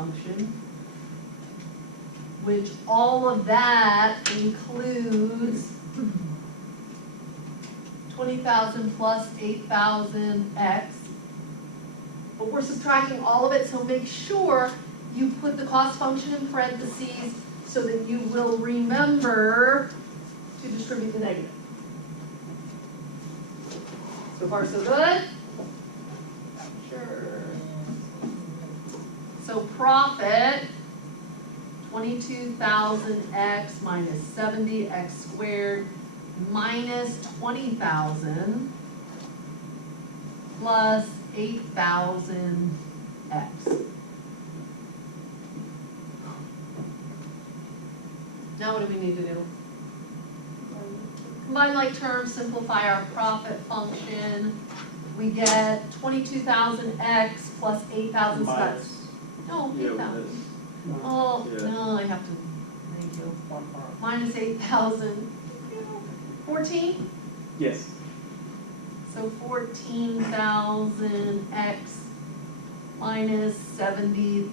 function, which all of that includes 20,000 plus 8,000 x. But we're subtracting all of it, so make sure you put the cost function in parentheses so that you will remember to distribute the negative. So far, so good? Sure. So profit, 22,000x minus 70x squared minus 20,000 plus 8,000x. Now what do we need to do? Combine like terms, simplify our profit function. We get 22,000x plus 8,000 Minus. No, Yeah, 8,000. with Oh, Yeah. no, I have to, thank you. Minus 8,000. 14? Yes. So 14,000x minus 70x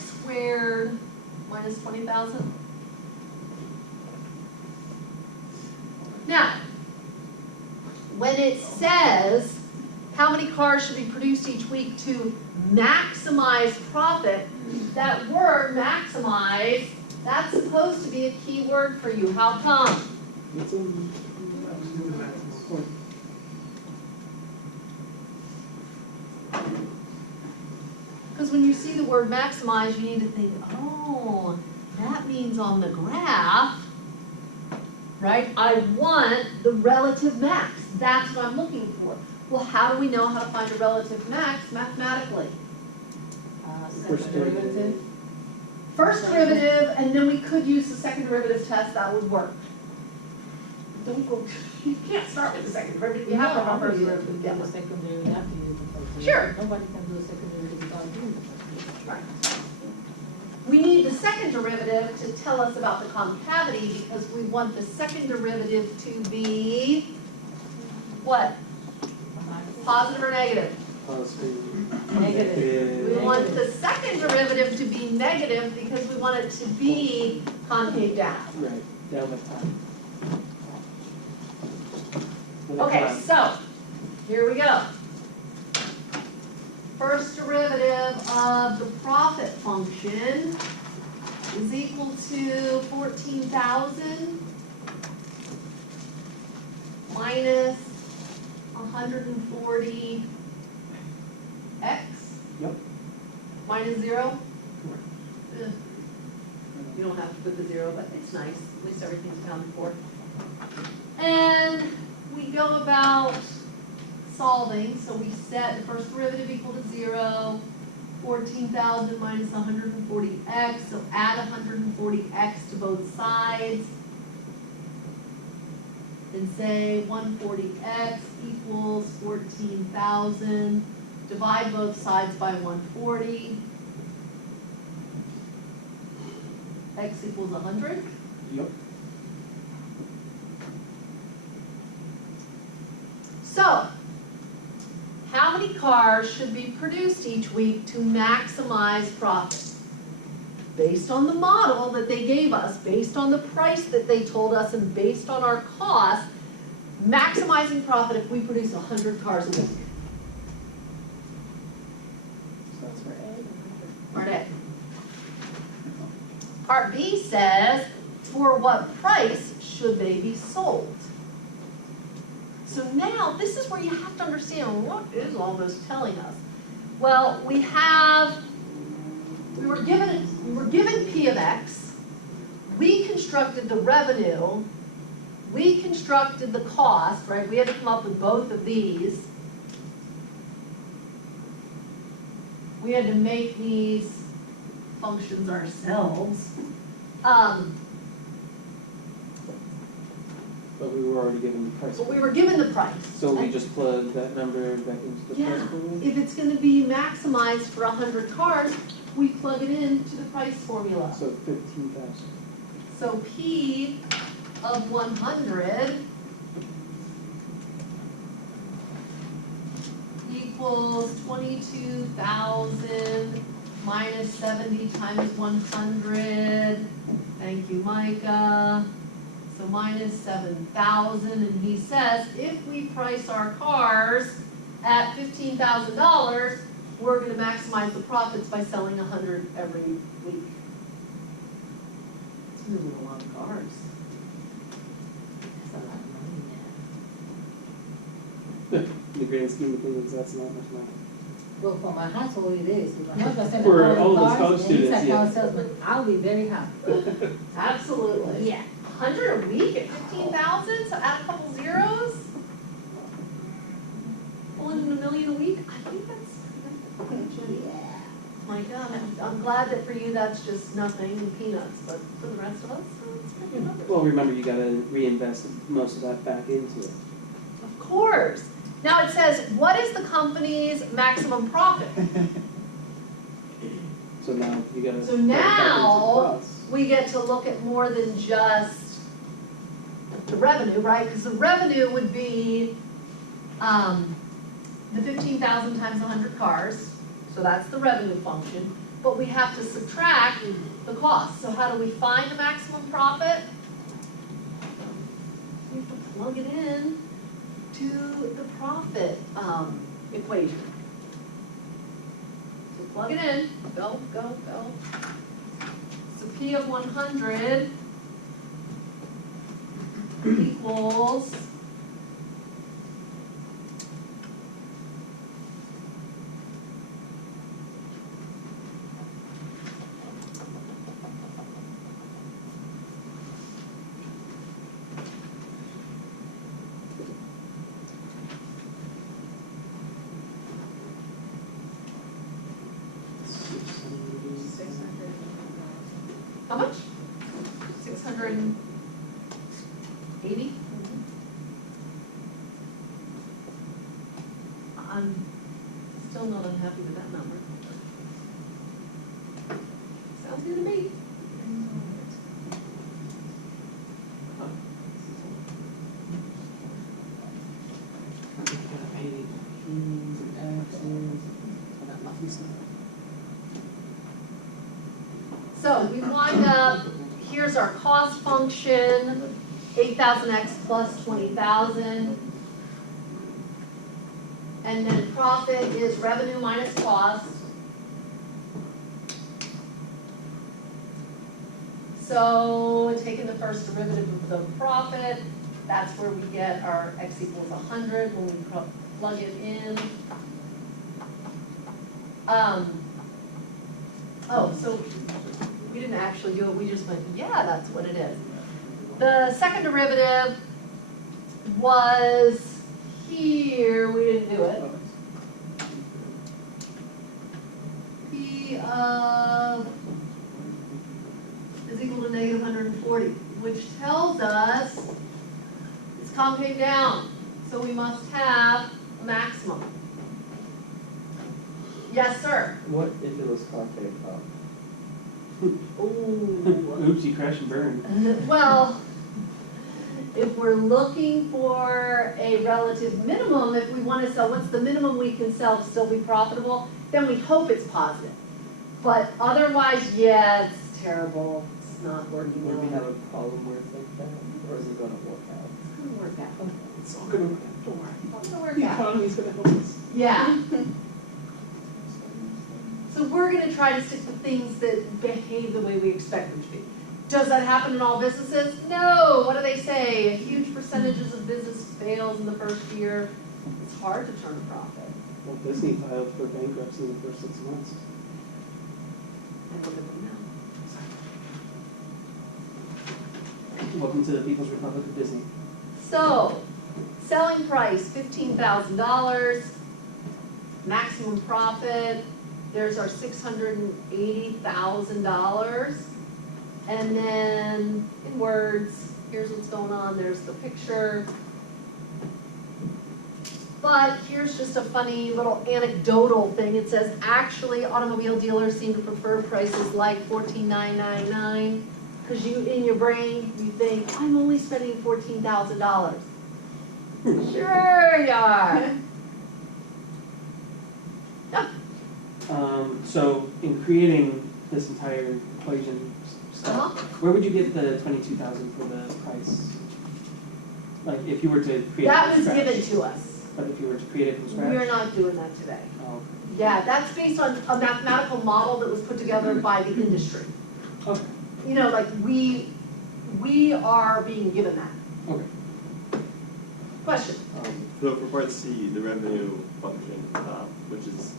squared minus 20,000. Now, when it says how many cars should be produced each week to maximize profit, that word maximize, that's supposed to be a key word for you. How come? Because when you see the word maximize, you need to think, oh, that means on the graph, right, I want the relative max. That's what I'm looking for. Well, how do we know how to find a relative max mathematically? First derivative. First derivative, and then we could use the second derivative test, that would work. Don't go, you can't start with the second derivative, you have to have a first derivative. Yeah, the second derivative after you do the first derivative. Sure. Nobody can do the second derivative without doing the first derivative. Right. We need the second derivative to tell us about the concavity because we want the second derivative to be what? Positive or negative? Positive. Negative. We want the second derivative to be negative because we want it to be concave down. Right, down the time. Okay, so here we go. First derivative of the profit function is equal to 14,000 minus 140x. Yep. Minus 0. Correct. You don't have to put the 0, but it's nice. At least everything's accounted for. And we go about solving. So we set the first derivative equal to 0. 14,000 minus 140x. So add 140x to both sides. And say 140x equals 14,000. Divide both sides by 140. X equals 100. Yep. So, how many cars should be produced each week to maximize profit? Based on the model that they gave us, based on the price that they told us, and based on our cost, maximizing profit if we produce 100 cars a week. So that's for A. Part A. Part B says, for what price should they be sold? So now, this is where you have to understand, what is all this telling us? Well, we were given P of X, we constructed the revenue, we constructed the cost, right? We had to come up with both of these. We had to make these functions ourselves. But we were already given the price. But we were given the price. So we just plug that number back into the price Yeah, formula? if it's gonna be maximized for 100 cars, we plug it into the price formula. So 15,000. So P of 100 equals 22,000 minus 70 times 100. Thank you, Micah. So minus 7,000, and he says if we price our cars at $15,000, we're gonna maximize the profits by selling 100 every week. It's moving a lot of cars. That's a lot of money In the grand scheme of things, that's not much money. now. Well, for my household, it is. If my husband sent For a all hundred those college cars, and he's students, a yeah. car salesman, I'll be very happy. Absolutely. Yeah. 100 a week at 15,000, so add a couple zeros. Pulling in $1 million a week, I think that's, Yeah. my God, I'm glad that for you that's just nothing and peanuts, but for the rest of us, it's pretty numbers. Well, remember, you gotta reinvest most of that back into it. Of course. Now it says, what is the company's maximum profit? So now you gotta. So put it back into now, costs. we get to look at more than just the revenue, right? Because the revenue would be, the 15,000 times 100 cars, so that's the revenue function. But we have to subtract the cost. So how do we find the maximum profit? We have to plug it in to the profit equation. So plug it in, go, go, go. So P of 100 equals how much? 680? I'm still not unhappy with that number. Sounds good to me. You gotta pay fees and taxes. I got nothing to say. So we wind up, here's our cost function, 8,000x plus 20,000. And then profit is revenue minus cost. So taking the first derivative of the profit, that's where we get our x equals 100 when we plug it in. Oh, so we didn't actually do it, we just went, yeah, that's what it is. The second derivative was here, we didn't do it. P of is equal to negative 140, which tells us it's concave down, so we must have a maximum. Yes, sir. What if it was concave up? Ooh. Oops, you crashed and burned. Well, if we're looking for a relative minimum, if we want to sell, what's the minimum we can sell to still be profitable, then we hope it's positive. But otherwise, yeah, it's terrible, it's not working Would we have out. a problem where it's like that, or is it gonna work out? It's gonna work out. It's all gonna work out, don't worry. It's gonna work The out. economy's gonna help us. Yeah. So we're gonna try to stick to things that behave the way we expect them to be. Does that happen in all businesses? No, what do they say? A huge percentages of business fails in the first year. It's hard to turn a profit. Well, Disney filed for bankruptcy in the first 6 months. And look at them now. Welcome to the People's Republic of Disney. So, selling price, $15,000. Maximum profit, there's our $680,000. And then, in words, here's what's going on, there's the picture. But here's just a funny little anecdotal thing. It says, actually, automobile dealers seem to prefer prices like $14,999. Because you, in your brain, you think, I'm only spending $14,000. Sure you are. Yeah. So in creating this entire equation stuff, where would you get the 22,000 for the price? Like if you were to create it That from was scratch? given to us. But if you were to create it from scratch? We're not doing that today. Oh, Yeah, that's based on a mathematical model that was put together by the industry. okay, You know, like we are being given that. okay. Question? So for part C, the revenue function, which is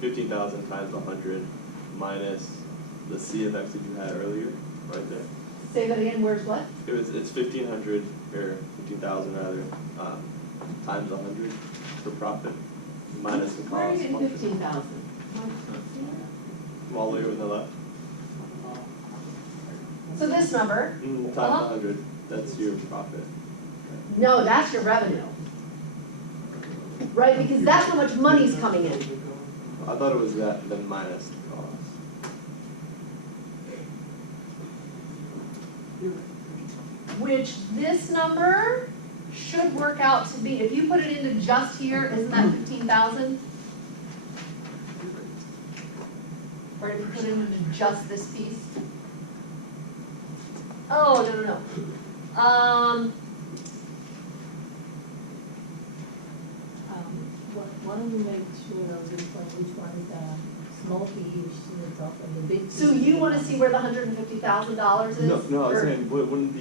15,000 times 100 minus the CFX that you had earlier, right there. Say that again, where's what? It's 1,500 or 15,000 rather times 100 for profit minus the Where are you cost getting function. 15,000? All the way on the left. So this number, Times Uh-huh. 100. That's your profit. no, that's your revenue. Right, because that's how much money's coming in. I thought it was that then minus the cost. Which this number should work out to be, if you put it into just here, isn't that 15,000? Or if you put it into just this piece? Oh, no. Why don't you make sure of which one is the small piece, the top, and the big piece? So you wanna see where the $150,000 is? No, I was Or- saying, wouldn't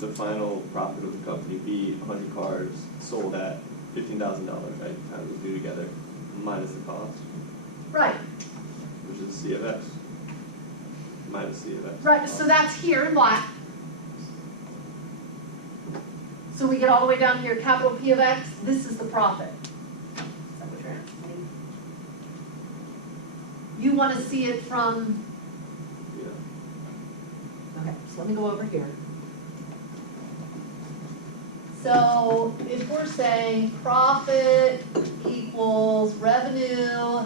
the final profit of the company be 100 cars sold at $15,000, right? Times the two together, minus the cost, Right, which is CFX. Minus CFX. right, so that's here in black. So we get all the way down here, capital P of X, this is the profit. Is that what you're asking? You wanna see it from, Yeah. okay, so let me go over here. So if we're saying profit equals revenue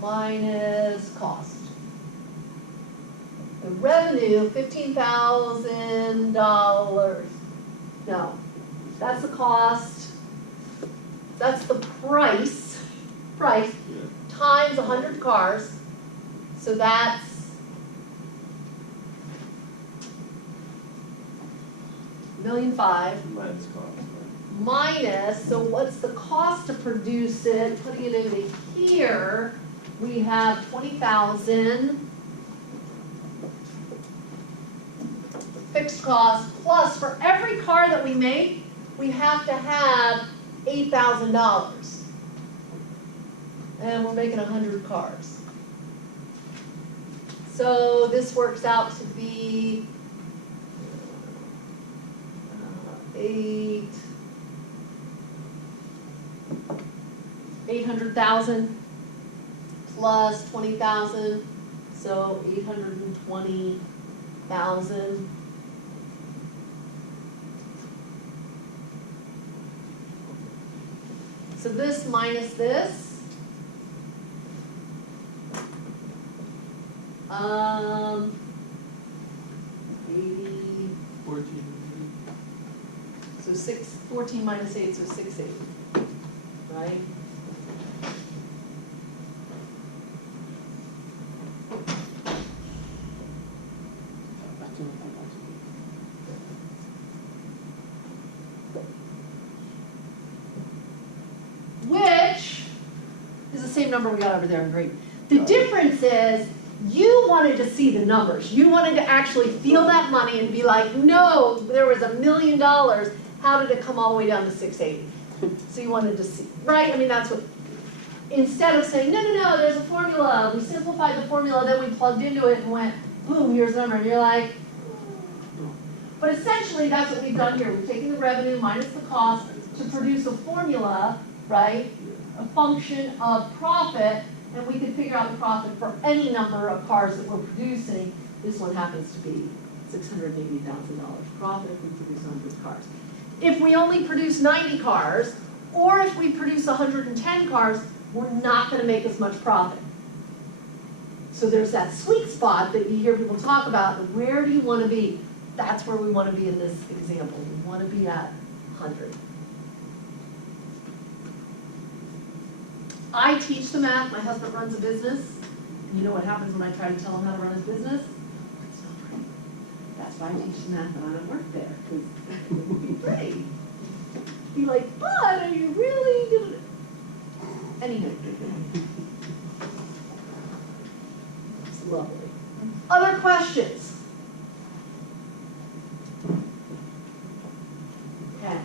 minus cost. The revenue, $15,000. No, that's the cost. That's the price Yeah. times 100 cars. So that's $1,500,000 Minus cost, right? minus, so what's the cost to produce it? Putting it into here, we have 20,000 fixed cost, plus for every car that we make, we have to have $8,000. And we're making 100 cars. So this works out to be 800,000 plus 20,000, so 820,000. So this minus this. 80, 14. so 14 minus 8, so 680, right? That's what I thought that would be. Which is the same number we got over there in green. The difference is, you wanted to see the numbers. You wanted to actually feel that money and be like, no, there was $1 million. How did it come all the way down to 680? So you wanted to see, right? I mean, that's what, instead of saying, no, there's a formula. We simplified the formula, then we plugged into it and went, boom, here's the number. And you're like, but essentially, that's what we've done here. We've taken the revenue minus the cost to produce a formula, right? A function of profit, and we can figure out the profit for any number of cars that we're producing. This one happens to be $680,000 profit if we produce 100 cars. If we only produce 90 cars, or if we produce 110 cars, we're not gonna make as much profit. So there's that sweet spot that you hear people talk about, where do you wanna be? That's where we wanna be in this example. We wanna be at 100. I teach the math, my husband runs a business, and you know what happens when I try to tell him how to run his business? It's not pretty. That's why I teach the math and I don't work there, because it would be pretty. Be like, but are you really gonna? Anyway. It's lovely. Other questions? Okay.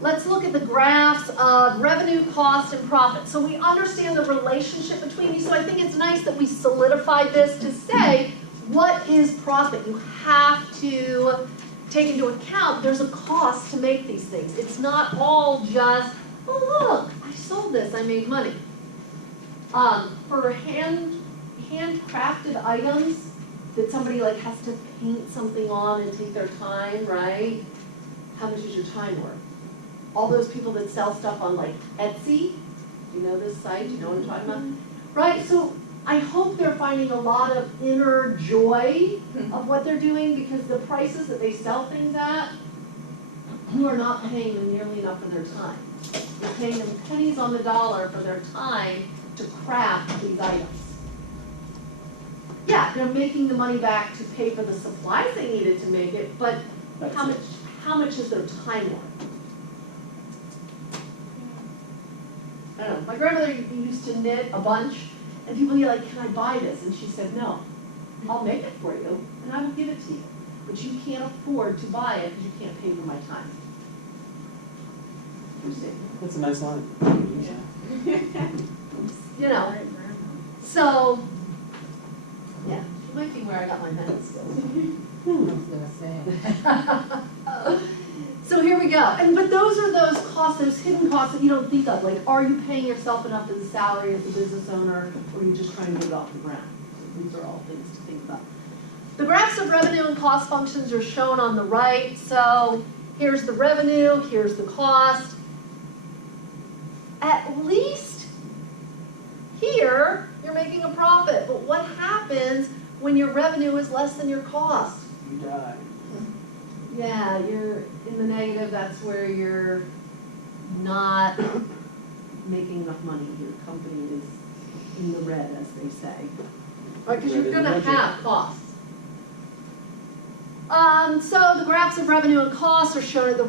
Let's look at the graphs of revenue, cost, and profit. So we understand the relationship between these, so I think it's nice that we solidified this to say, what is profit? You have to take into account there's a cost to make these things. It's not all just, oh look, I sold this, I made money. For handcrafted items that somebody like has to paint something on and take their time, right? How much is your time worth? All those people that sell stuff on like Etsy, you know this site, you know what I'm talking about? Right, so I hope they're finding a lot of inner joy of what they're doing, because the prices that they sell things at, you are not paying them nearly enough for their time. You're paying them pennies on the dollar for their time to craft these items. Yeah, they're making the money back to pay for the supplies they needed to make it, but how much is their time worth? I don't know, my grandmother used to knit a bunch, and people would be like, can I buy this? And she said, no, I'll make it for you, and I will give it to you. But you can't afford to buy it because you can't pay for my time. Interesting. That's a nice line. You know, so, yeah, she might be where I got my math skills. I was gonna say. So here we go, but those are those costs, those hidden costs that you don't think of, like, are you paying yourself enough as a salary as a business owner, or are you just trying to get it off the ground? These are all things to think about. The graphs of revenue and cost functions are shown on the right, so here's the revenue, here's the cost. At least here, you're making a profit, but what happens when your revenue is less than your cost? You die. Yeah, you're in the negative, that's where you're not making enough money, your company is in the red, as they say. Right, because you're gonna have costs. So the graphs of revenue and costs are shown at the